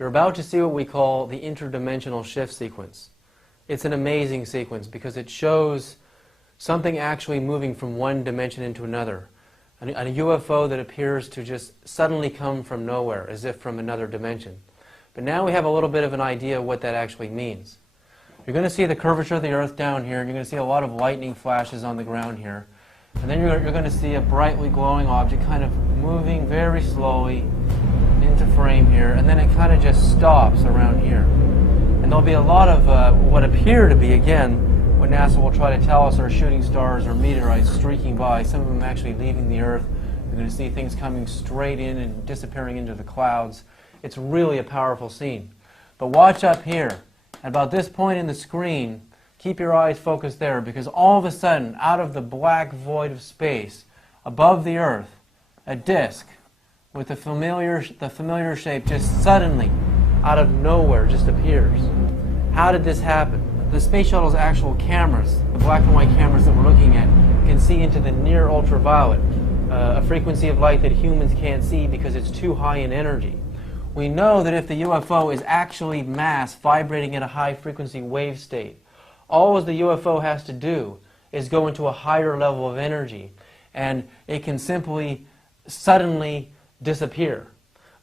You're about to see what we call the interdimensional shift sequence. It's an amazing sequence because it shows something actually moving from one dimension into another. A UFO that appears to just suddenly come from nowhere, as if from another dimension. But now we have a little bit of an idea of what that actually means. You're going to see the curvature of the Earth down here, and you're going to see a lot of lightning flashes on the ground here. And then you're going to see a brightly glowing object kind of moving very slowly into frame here, and then it kind of just stops around here. And there'll be a lot of what appear to be, again, what NASA will try to tell us are shooting stars or meteorites streaking by, some of them actually leaving the Earth. You're going to see things coming straight in and disappearing into the clouds. It's really a powerful scene. But watch up here. At about this point in the screen, keep your eyes focused there, because all of a sudden, out of the black void of space, above the Earth, a disk with the familiar shape just suddenly, out of nowhere, just appears. How did this happen? The space shuttle's actual cameras, the black and white cameras that we're looking at, can see into the near ultraviolet, a frequency of light that humans can't see because it's too high in energy. We know that if the UFO is actually mass vibrating at a high frequency wave state, all the UFO has to do is go into a higher level of energy, and it can simply suddenly disappear.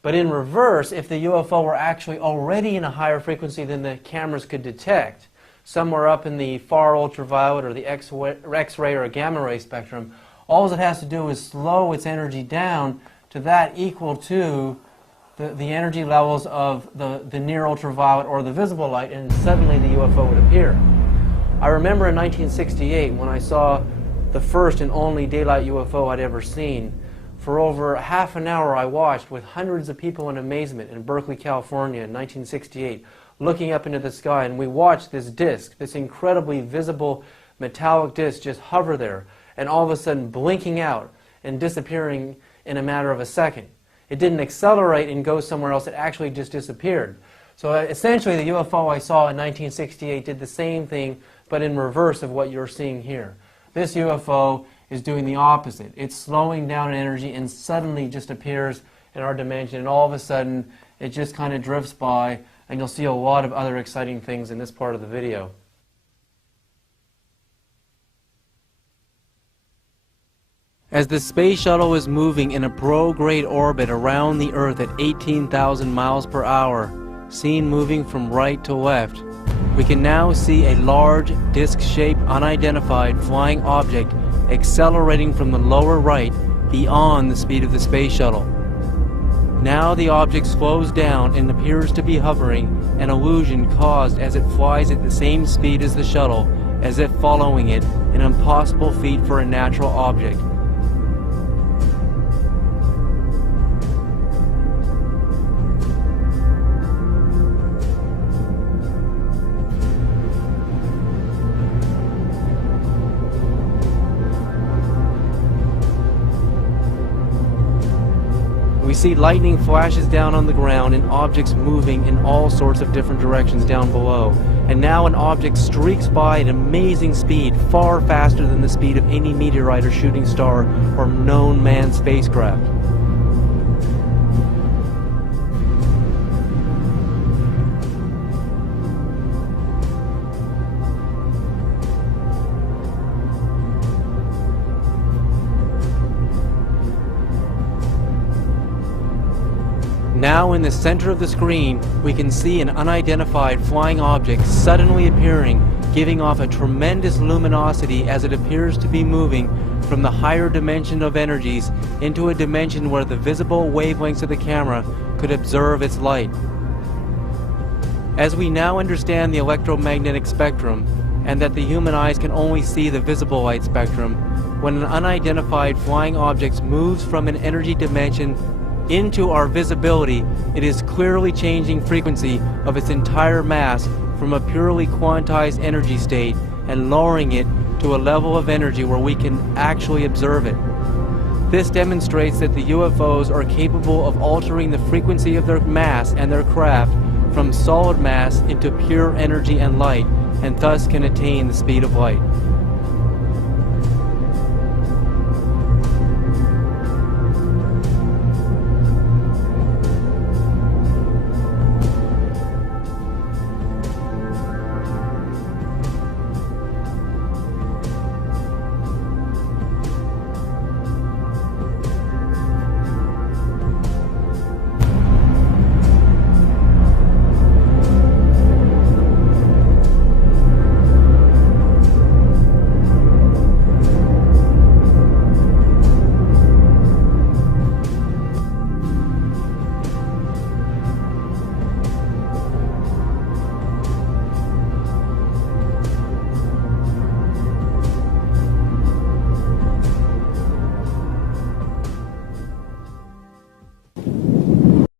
But in reverse, if the UFO were actually already in a higher frequency than the cameras could detect, somewhere up in the far ultraviolet or the X-ray or gamma ray spectrum, all it has to do is slow its energy down to that equal to the energy levels of the near ultraviolet or the visible light, and suddenly the UFO would appear. I remember in 1968 when I saw the first and only daylight UFO I'd ever seen. For over half an hour I watched with hundreds of people in amazement in Berkeley, California in 1968, looking up into the sky, and we watched this disk, this incredibly visible metallic disk, just hover there, and all of a sudden blinking out and disappearing in a matter of a second. It didn't accelerate and go somewhere else, it actually just disappeared. So essentially the UFO I saw in 1968 did the same thing, but in reverse of what you're seeing here. This UFO is doing the opposite. It's slowing down in energy and suddenly just appears in our dimension, and all of a sudden it just kind of drifts by, and you'll see a lot of other exciting things in this part of the video. As the space shuttle is moving in a prograde orbit around the Earth at 18,000 miles per hour, seen moving from right to left, we can now see a large, disc-shaped, unidentified flying object accelerating from the lower right beyond the speed of the space shuttle. Now the object slows down and appears to be hovering, an illusion caused as it flies at the same speed as the shuttle, as if following it, an impossible feat for a natural object. We see lightning flashes down on the ground and objects moving in all sorts of different directions down below. And now an object streaks by at amazing speed, far faster than the speed of any meteorite or shooting star or known manned spacecraft. Now in the center of the screen, we can see an unidentified flying object suddenly appearing, giving off a tremendous luminosity as it appears to be moving from the higher dimension of energies into a dimension where the visible wavelengths of the camera could observe its light. As we now understand the electromagnetic spectrum, and that the human eyes can only see the visible light spectrum, when an unidentified flying object moves from an energy dimension into our visibility, it is clearly changing frequency of its entire mass from a purely quantized energy state and lowering it to a level of energy where we can actually observe it. This demonstrates that the UFOs are capable of altering the frequency of their mass and their craft from solid mass into pure energy and light, and thus can attain the speed of light.